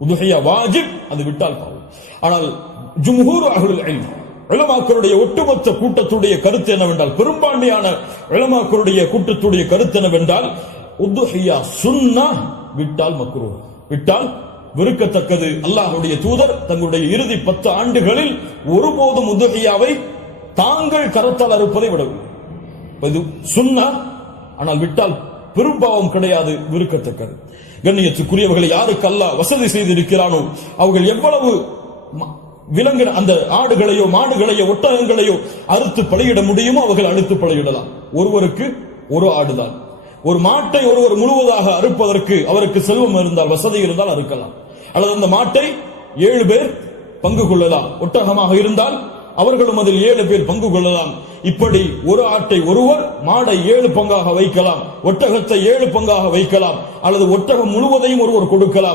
உதுஹியா வாஜிப் அது விட்டால் பாவம். ஆனால் ஜும்ஹூர் அஹ்லுல் இல்ம் உலமாக்களுடைய ஒட்டுமொத்த கூட்டத்துடைய கருத்து என்னவென்றால் பெரும்பான்மையான உலமாக்களுடைய கூட்டத்துடைய கருத்து என்னவென்றால் உதுஹியா சுன்னா விட்டால் மக்ரூ விட்டால் வெறுக்கத்தக்கது. அல்லாஹுடைய தூதர் தங்களுடைய இறுதி பத்து ஆண்டுகளில் ஒருபோதும் உதுஹியாவை தாங்கள் கரத்தால் அறுப்பதை விடவில்லை. இது சுன்னா ஆனால் விட்டால் பெரும்பாவம் கிடையாது விருக்கத்தக்கது. கண்ணியத்துக்குரியவர்களை யாருக்கு அல்லாஹ் வசதி செய்திருக்கிறானோ அவர்கள் எவ்வளவு ம- விலங்கின அந்த ஆடுகளையோ மாடுகளையோ ஒட்டகங்களையோ அறுத்து பலியிட முடியுமோ அவர்கள் அழுத்து பலியிடலாம். ஒருவருக்கு ஒரு ஆடுதான். ஒரு மாட்டை ஒருவர் முழுவதாக அறுப்பதற்கு அவருக்கு செல்வம் இருந்தால் வசதி இருந்தால் அறுக்கலாம். அல்லது அந்த மாட்டை ஏழு பேர் பங்கு கொள்ளலாம். ஒட்டகமாக இருந்தால் அவர்களும் அதில் ஏழு பேர் பங்கு கொள்ளலாம். இப்படி ஒரு ஆட்டை ஒருவர் மாடை ஏழு பங்காக வைக்கலாம் ஒட்டகத்தை ஏழு பங்காக வைக்கலாம் அல்லது ஒட்டகம் முழுவதையும் ஒருவர் கொடுக்கலாம்.